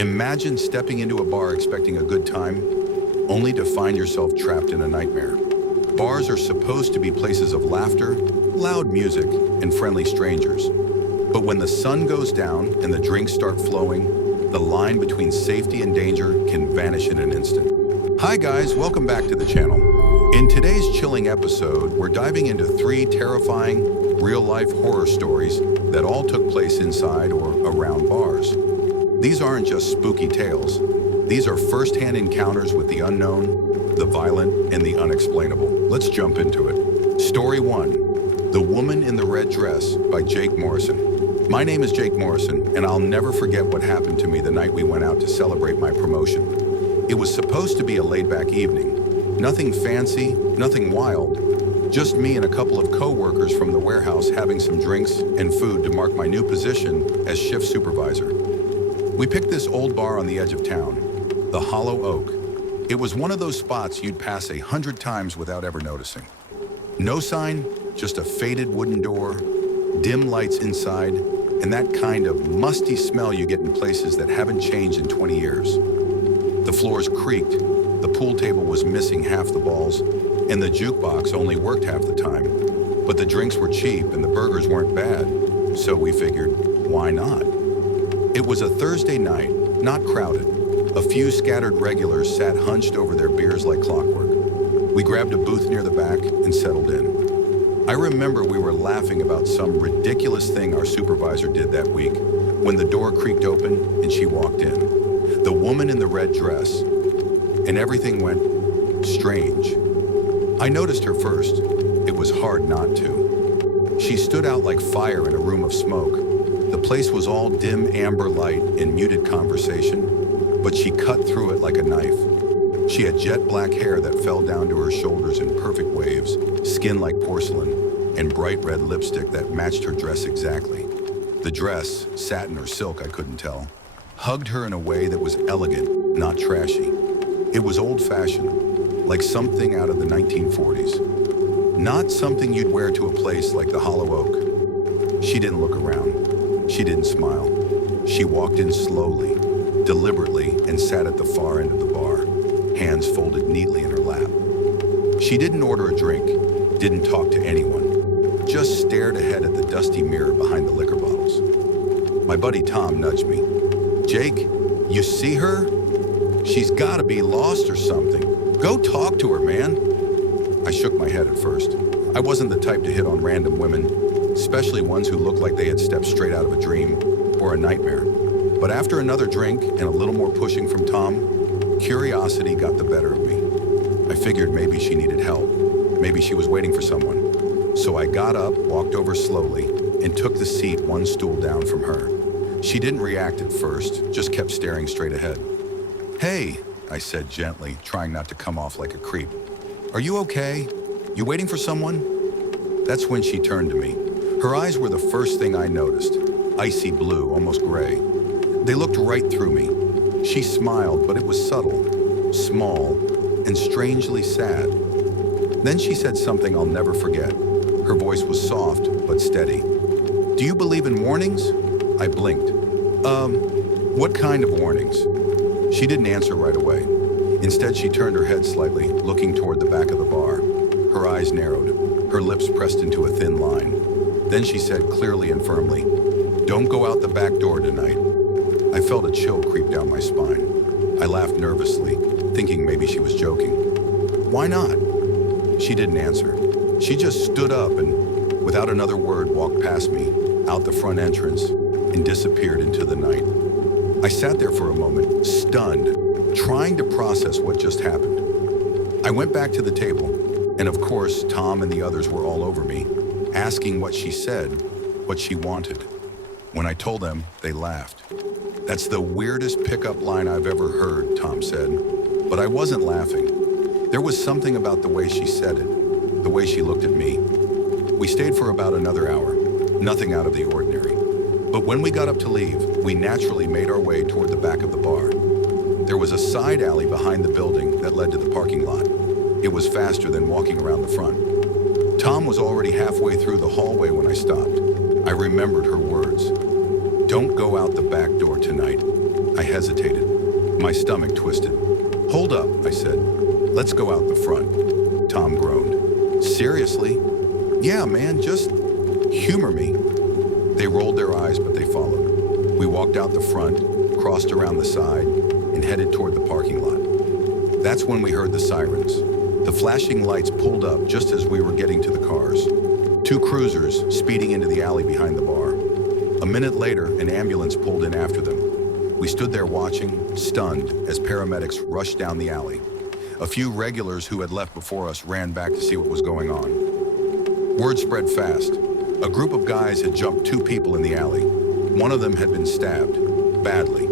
Imagine stepping into a bar expecting a good time, only to find yourself trapped in a nightmare. Bars are supposed to be places of laughter, loud music, and friendly strangers. But when the sun goes down and the drinks start flowing, the line between safety and danger can vanish in an instant. Hi guys, welcome back to the channel. In today's chilling episode, we're diving into 3 terrifying, real-life horror stories that all took place inside or around bars. These aren't just spooky tales. These are first-hand encounters with the unknown, the violent, and the unexplainable. Let's jump into it. Story 1, The Woman in the Red Dress by Jake Morrison. My name is Jake Morrison, and I'll never forget what happened to me the night we went out to celebrate my promotion. It was supposed to be a laid-back evening. Nothing fancy, nothing wild. Just me and a couple of co-workers from the warehouse having some drinks and food to mark my new position as shift supervisor. We picked this old bar on the edge of town, the Hollow Oak. It was one of those spots you'd pass 100 times without ever noticing. No sign, just a faded wooden door, dim lights inside, and that kind of musty smell you get in places that haven't changed in 20 years. The floors creaked, the pool table was missing half the balls, and the jukebox only worked half the time. But the drinks were cheap and the burgers weren't bad, so we figured, why not? It was a Thursday night, not crowded. A few scattered regulars sat hunched over their beers like clockwork. We grabbed a booth near the back and settled in. I remember we were laughing about some ridiculous thing our supervisor did that week when the door creaked open and she walked in. The woman in the red dress, and everything went strange. I noticed her first. It was hard not to. She stood out like fire in a room of smoke. The place was all dim amber light and muted conversation, but she cut through it like a knife. She had jet black hair that fell down to her shoulders in perfect waves, skin like porcelain, and bright red lipstick that matched her dress exactly. The dress, satin or silk I couldn't tell, hugged her in a way that was elegant, not trashy. It was old-fashioned, like something out of the 1940s. Not something you'd wear to a place like the Hollow Oak. She didn't look around. She didn't smile. She walked in slowly, deliberately, and sat at the far end of the bar, hands folded neatly in her lap. She didn't order a drink, didn't talk to anyone, just stared ahead at the dusty mirror behind the liquor bottles. My buddy Tom nudged me. "Jake, you see her? She's gotta be lost or something. Go talk to her, man." I shook my head at first. I wasn't the type to hit on random women, especially ones who looked like they had stepped straight out of a dream or a nightmare. But after another drink and a little more pushing from Tom, curiosity got the better of me. I figured maybe she needed help. Maybe she was waiting for someone. So I got up, walked over slowly, and took the seat one stool down from her. She didn't react at first, just kept staring straight ahead. "Hey," I said gently, trying not to come off like a creep. "Are you okay? You waiting for someone?" That's when she turned to me. Her eyes were the first thing I noticed, icy blue, almost gray. They looked right through me. She smiled, but it was subtle, small, and strangely sad. Then she said something I'll never forget. Her voice was soft, but steady. "Do you believe in warnings?" I blinked. What kind of warnings?" She didn't answer right away. Instead, she turned her head slightly, looking toward the back of the bar. Her eyes narrowed, her lips pressed into a thin line. Then she said clearly and firmly, "Don't go out the back door tonight." I felt a chill creep down my spine. I laughed nervously, thinking maybe she was joking. "Why not?" She didn't answer. She just stood up and, without another word, walked past me, out the front entrance, and disappeared into the night. I sat there for a moment, stunned, trying to process what just happened. I went back to the table, and of course, Tom and the others were all over me, asking what she said, what she wanted. When I told them, they laughed. "That's the weirdest pickup line I've ever heard," Tom said. But I wasn't laughing. There was something about the way she said it, the way she looked at me. We stayed for about another hour, nothing out of the ordinary. But when we got up to leave, we naturally made our way toward the back of the bar. There was a side alley behind the building that led to the parking lot. It was faster than walking around the front. Tom was already halfway through the hallway when I stopped. I remembered her words. "Don't go out the back door tonight." I hesitated. My stomach twisted. "Hold up," I said. "Let's go out the front." Tom groaned. "Seriously?" "Yeah, man, just humor me." They rolled their eyes, but they followed. We walked out the front, crossed around the side, and headed toward the parking lot. That's when we heard the sirens. The flashing lights pulled up just as we were getting to the cars. Two cruisers speeding into the alley behind the bar. A minute later, an ambulance pulled in after them. We stood there watching, stunned, as paramedics rushed down the alley. A few regulars who had left before us ran back to see what was going on. Word spread fast. A group of guys had jumped two people in the alley. One of them had been stabbed, badly,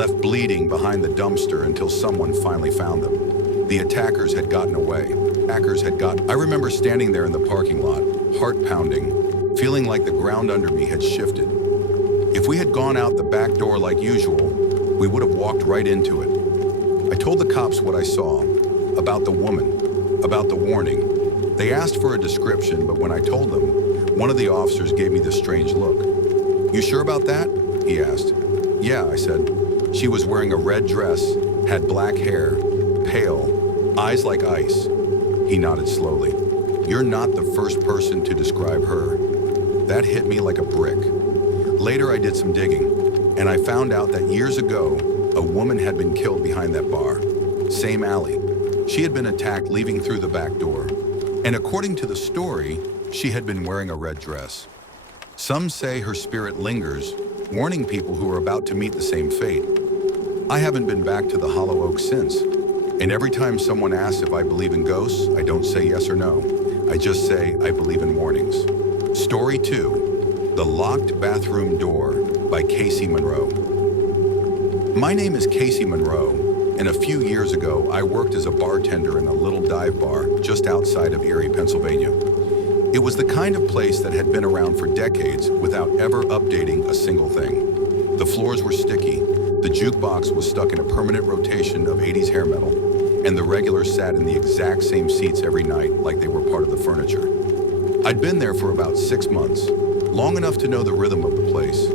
left bleeding behind the dumpster until someone finally found them. The attackers had gotten away. I remember standing there in the parking lot, heart pounding, feeling like the ground under me had shifted. If we had gone out the back door like usual, we would have walked right into it. I told the cops what I saw, about the woman, about the warning. They asked for a description, but when I told them, one of the officers gave me this strange look. "You sure about that?" he asked. "Yeah," I said. "She was wearing a red dress, had black hair, pale, eyes like ice." He nodded slowly. "You're not the first person to describe her." That hit me like a brick. Later I did some digging, and I found out that years ago, a woman had been killed behind that bar. Same alley. She had been attacked leaving through the back door. And according to the story, she had been wearing a red dress. Some say her spirit lingers, warning people who are about to meet the same fate. I haven't been back to the Hollow Oak since. And every time someone asks if I believe in ghosts, I don't say yes or no. I just say I believe in warnings. Story 2, The Locked Bathroom Door by Casey Monroe. My name is Casey Monroe, and a few years ago, I worked as a bartender in a little dive bar just outside of Eerie, Pennsylvania. It was the kind of place that had been around for decades without ever updating a single thing. The floors were sticky, the jukebox was stuck in a permanent rotation of 80s hair metal, and the regulars sat in the exact same seats every night like they were part of the furniture. I'd been there for about 6 months, long enough to know the rhythm of the place,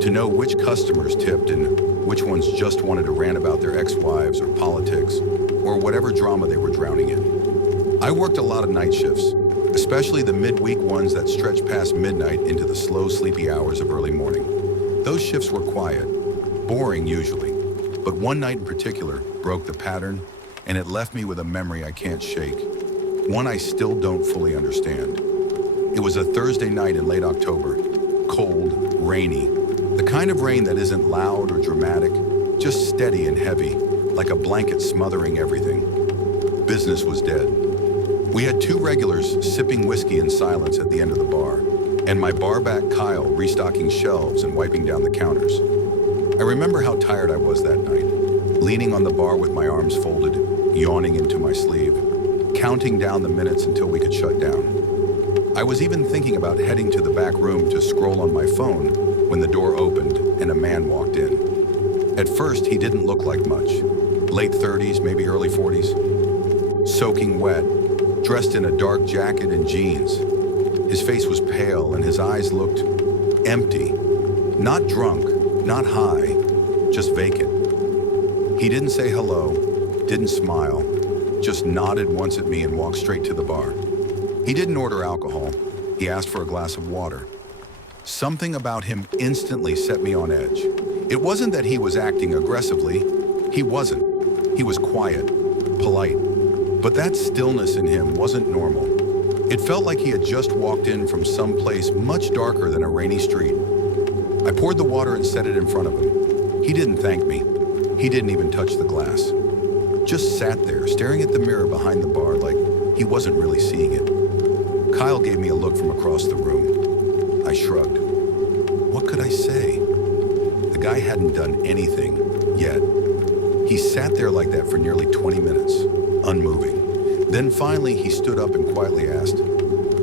to know which customers tipped and which ones just wanted to rant about their ex-wives or politics, or whatever drama they were drowning in. I worked a lot of night shifts, especially the midweek ones that stretched past midnight into the slow, sleepy hours of early morning. Those shifts were quiet, boring usually, but one night in particular broke the pattern, and it left me with a memory I can't shake, one I still don't fully understand. It was a Thursday night in late October, cold, rainy, the kind of rain that isn't loud or dramatic, just steady and heavy, like a blanket smothering everything. Business was dead. We had two regulars sipping whiskey in silence at the end of the bar, and my barback Kyle restocking shelves and wiping down the counters. I remember how tired I was that night, leaning on the bar with my arms folded, yawning into my sleeve, counting down the minutes until we could shut down. I was even thinking about heading to the back room to scroll on my phone when the door opened and a man walked in. At first, he didn't look like much. Late 30s, maybe early 40s. Soaking wet, dressed in a dark jacket and jeans. His face was pale and his eyes looked empty. Not drunk, not high, just vacant. He didn't say hello, didn't smile, just nodded once at me and walked straight to the bar. He didn't order alcohol. He asked for a glass of water. Something about him instantly set me on edge. It wasn't that he was acting aggressively. He wasn't. He was quiet, polite. But that stillness in him wasn't normal. It felt like he had just walked in from some place much darker than a rainy street. I poured the water and set it in front of him. He didn't thank me. He didn't even touch the glass. Just sat there, staring at the mirror behind the bar like he wasn't really seeing it. Kyle gave me a look from across the room. I shrugged. What could I say? The guy hadn't done anything yet. He sat there like that for nearly 20 minutes, unmoving. Then finally he stood up and quietly asked,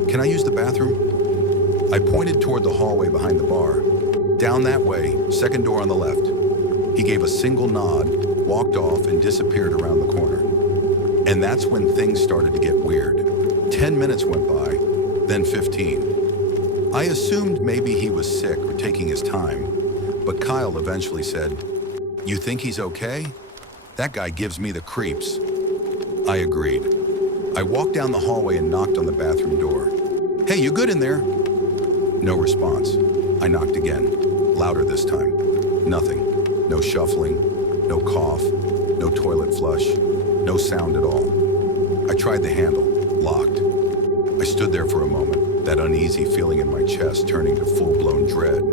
"Can I use the bathroom?" I pointed toward the hallway behind the bar. "Down that way, second door on the left." He gave a single nod, walked off, and disappeared around the corner. And that's when things started to get weird. 10 minutes went by, then 15. I assumed maybe he was sick or taking his time, but Kyle eventually said, You think he's okay? That guy gives me the creeps. I agreed. I walked down the hallway and knocked on the bathroom door. Hey, you good in there? No response. I knocked again, louder this time. Nothing. No shuffling, no cough, no toilet flush, no sound at all. I tried the handle, locked. I stood there for a moment, that uneasy feeling in my chest turning to full-blown dread.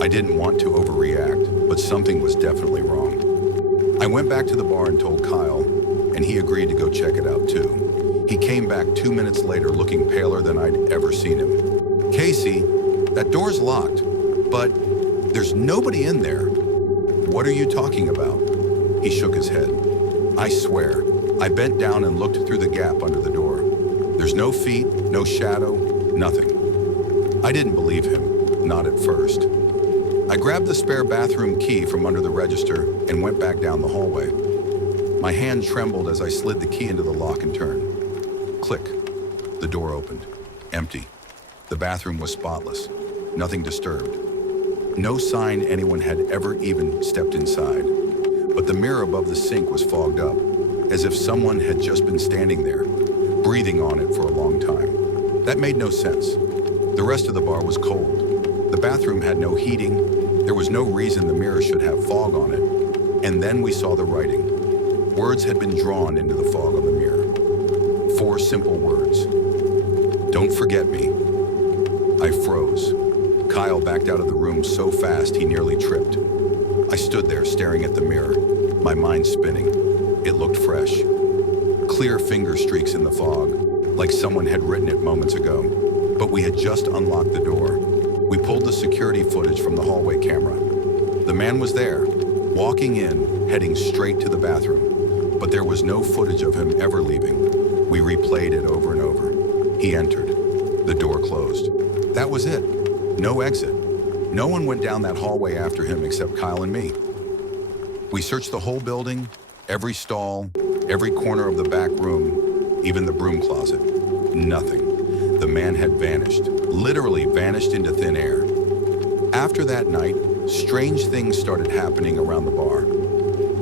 I didn't want to overreact, but something was definitely wrong. I went back to the bar and told Kyle, and he agreed to go check it out too. He came back 2 minutes later looking paler than I'd ever seen him. Casey, that door's locked, but there's nobody in there. What are you talking about? He shook his head. I swear. I bent down and looked through the gap under the door. There's no feet, no shadow, nothing. I didn't believe him, not at first. I grabbed the spare bathroom key from under the register and went back down the hallway. My hand trembled as I slid the key into the lock and turned. Click. The door opened. Empty. The bathroom was spotless. Nothing disturbed. No sign anyone had ever even stepped inside. But the mirror above the sink was fogged up, as if someone had just been standing there, breathing on it for a long time. That made no sense. The rest of the bar was cold. The bathroom had no heating. There was no reason the mirror should have fog on it. And then we saw the writing. Words had been drawn into the fog on the mirror. 4 simple words. Don't forget me. I froze. Kyle backed out of the room so fast he nearly tripped. I stood there staring at the mirror, my mind spinning. It looked fresh. Clear finger streaks in the fog, like someone had written it moments ago. But we had just unlocked the door. We pulled the security footage from the hallway camera. The man was there, walking in, heading straight to the bathroom. But there was no footage of him ever leaving. We replayed it over and over. He entered. The door closed. That was it. No exit. No one went down that hallway after him except Kyle and me. We searched the whole building, every stall, every corner of the back room, even the broom closet. Nothing. The man had vanished, literally vanished into thin air. After that night, strange things started happening around the bar.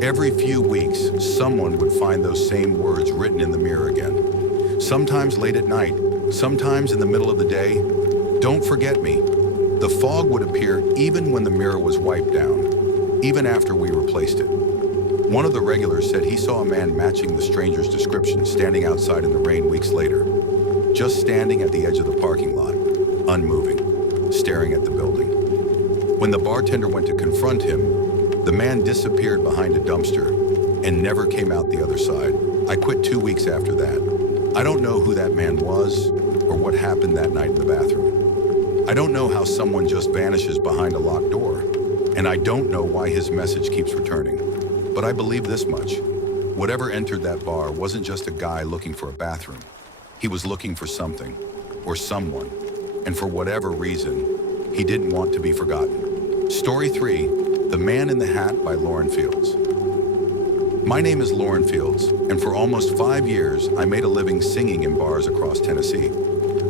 Every few weeks, someone would find those same words written in the mirror again. Sometimes late at night, sometimes in the middle of the day. Don't forget me. The fog would appear even when the mirror was wiped down, even after we replaced it. One of the regulars said he saw a man matching the stranger's description standing outside in the rain weeks later, just standing at the edge of the parking lot, unmoving, staring at the building. When the bartender went to confront him, the man disappeared behind a dumpster and never came out the other side. I quit 2 weeks after that. I don't know who that man was or what happened that night in the bathroom. I don't know how someone just vanishes behind a locked door, and I don't know why his message keeps returning. But I believe this much. Whatever entered that bar wasn't just a guy looking for a bathroom. He was looking for something, or someone, and for whatever reason, he didn't want to be forgotten. Story 3, The Man in the Hat by Lauren Fields. My name is Lauren Fields, and for almost 5 years, I made a living singing in bars across Tennessee.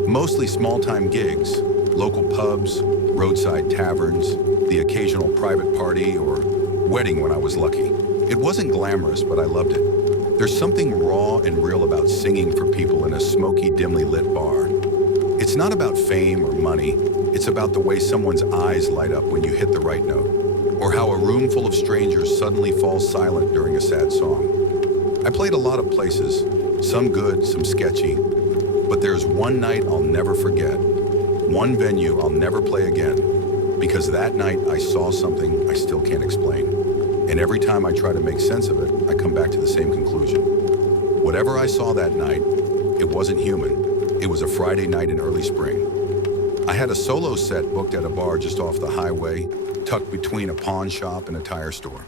Mostly small-time gigs, local pubs, roadside taverns, the occasional private party, or wedding when I was lucky. It wasn't glamorous, but I loved it. There's something raw and real about singing for people in a smoky, dimly lit bar. It's not about fame or money. It's about the way someone's eyes light up when you hit the right note, or how a room full of strangers suddenly falls silent during a sad song. I played a lot of places, some good, some sketchy, but there's one night I'll never forget. One venue I'll never play again, because that night I saw something I still can't explain. And every time I try to make sense of it, I come back to the same conclusion. Whatever I saw that night, it wasn't human. It was a Friday night in early spring. I had a solo set booked at a bar just off the highway, tucked between a pawn shop and a tire store.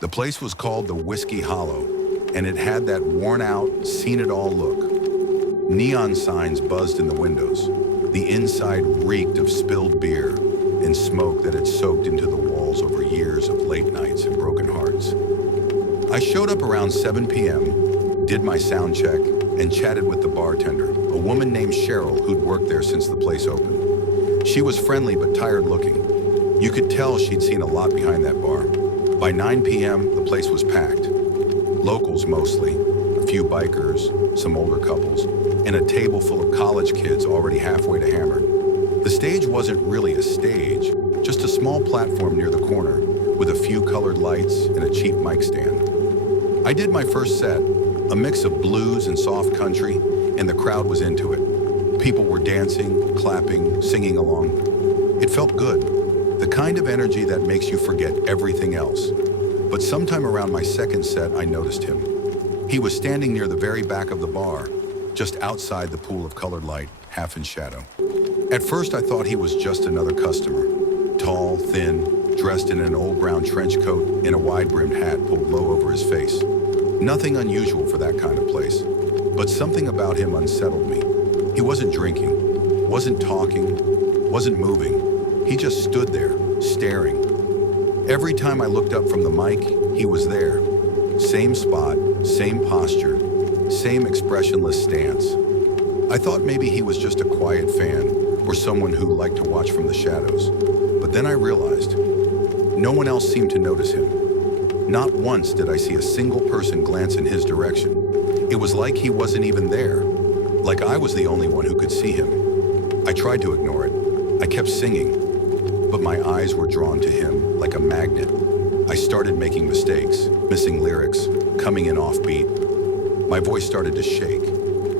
The place was called the Whiskey Hollow, and it had that worn-out, seen-it-all look. Neon signs buzzed in the windows. The inside reeked of spilled beer and smoke that had soaked into the walls over years of late nights and broken hearts. I showed up around 7 p.m., did my sound check, and chatted with the bartender, a woman named Cheryl who'd worked there since the place opened. She was friendly but tired looking. You could tell she'd seen a lot behind that bar. By 9 p.m., the place was packed. Locals mostly, a few bikers, some older couples, and a table full of college kids already halfway to Hammered. The stage wasn't really a stage, just a small platform near the corner with a few colored lights and a cheap mic stand. I did my first set, a mix of blues and soft country, and the crowd was into it. People were dancing, clapping, singing along. It felt good, the kind of energy that makes you forget everything else. But sometime around my second set, I noticed him. He was standing near the very back of the bar, just outside the pool of colored light, half in shadow. At first, I thought he was just another customer. Tall, thin, dressed in an old brown trench coat and a wide-brimmed hat pulled low over his face. Nothing unusual for that kind of place. But something about him unsettled me. He wasn't drinking, wasn't talking, wasn't moving. He just stood there, staring. Every time I looked up from the mic, he was there. Same spot, same posture, same expressionless stance. I thought maybe he was just a quiet fan or someone who liked to watch from the shadows. But then I realized no one else seemed to notice him. Not once did I see a single person glance in his direction. It was like he wasn't even there, like I was the only one who could see him. I tried to ignore it. I kept singing, but my eyes were drawn to him like a magnet. I started making mistakes, missing lyrics, coming in off beat. My voice started to shake,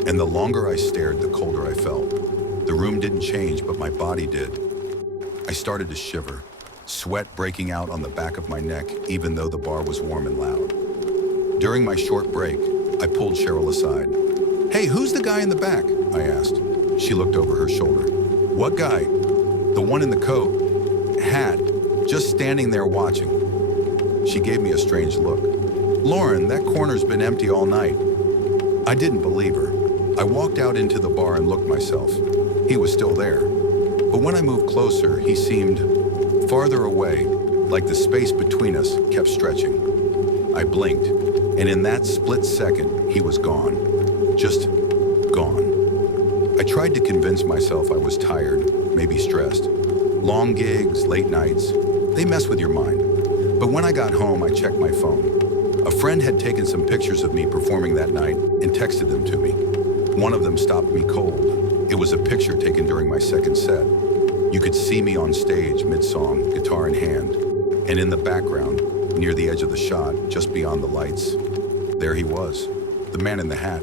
and the longer I stared, the colder I felt. The room didn't change, but my body did. I started to shiver, sweat breaking out on the back of my neck, even though the bar was warm and loud. During my short break, I pulled Cheryl aside. "Hey, who's the guy in the back?" I asked. She looked over her shoulder. "What guy?" "The one in the coat, hat, just standing there watching." She gave me a strange look. "Lauren, that corner's been empty all night." I didn't believe her. I walked out into the bar and looked myself. He was still there. But when I moved closer, he seemed farther away, like the space between us kept stretching. I blinked, and in that split second, he was gone. Just gone. I tried to convince myself I was tired, maybe stressed. Long gigs, late nights, they mess with your mind. But when I got home, I checked my phone. A friend had taken some pictures of me performing that night and texted them to me. One of them stopped me cold. It was a picture taken during my second set. You could see me on stage, mid-song, guitar in hand. And in the background, near the edge of the shot, just beyond the lights, there he was, the man in the hat.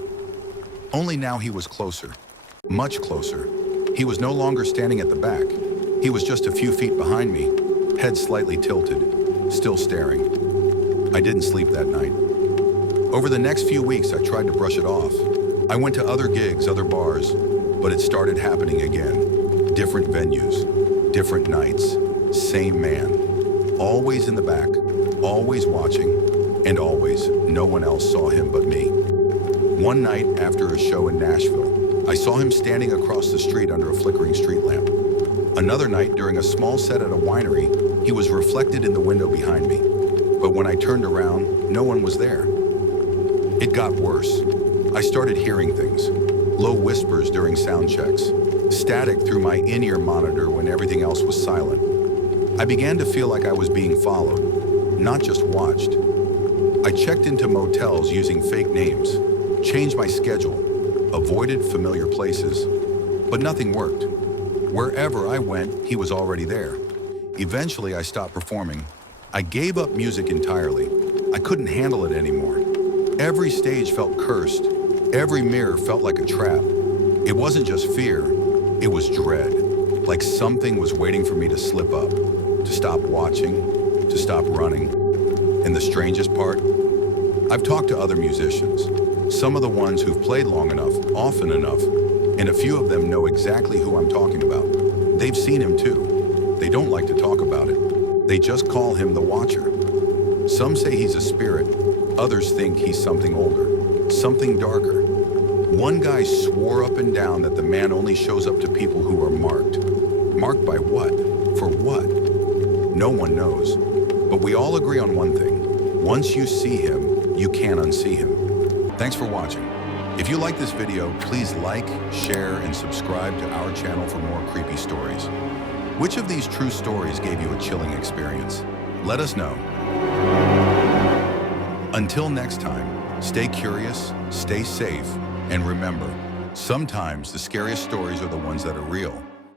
Only now he was closer, much closer. He was no longer standing at the back. He was just a few feet behind me, head slightly tilted, still staring. I didn't sleep that night. Over the next few weeks, I tried to brush it off. I went to other gigs, other bars, but it started happening again. Different venues, different nights, same man. Always in the back, always watching, and always no one else saw him but me. One night after a show in Nashville, I saw him standing across the street under a flickering street lamp. Another night during a small set at a winery, he was reflected in the window behind me. But when I turned around, no one was there. It got worse. I started hearing things, low whispers during sound checks, static through my in-ear monitor when everything else was silent. I began to feel like I was being followed, not just watched. I checked into motels using fake names, changed my schedule, avoided familiar places, but nothing worked. Wherever I went, he was already there. Eventually, I stopped performing. I gave up music entirely. I couldn't handle it anymore. Every stage felt cursed. Every mirror felt like a trap. It wasn't just fear, it was dread. Like something was waiting for me to slip up, to stop watching, to stop running. And the strangest part? I've talked to other musicians, some of the ones who've played long enough, often enough, and a few of them know exactly who I'm talking about. They've seen him too. They don't like to talk about it. They just call him the Watcher. Some say he's a spirit. Others think he's something older, something darker. One guy swore up and down that the man only shows up to people who are marked. Marked by what? For what? No one knows. But we all agree on one thing. Once you see him, you can't unsee him. Thanks for watching. If you like this video, please like, share, and subscribe to our channel for more creepy stories. Which of these true stories gave you a chilling experience? Let us know. Until next time, stay curious, stay safe, and remember, sometimes the scariest stories are the ones that are real.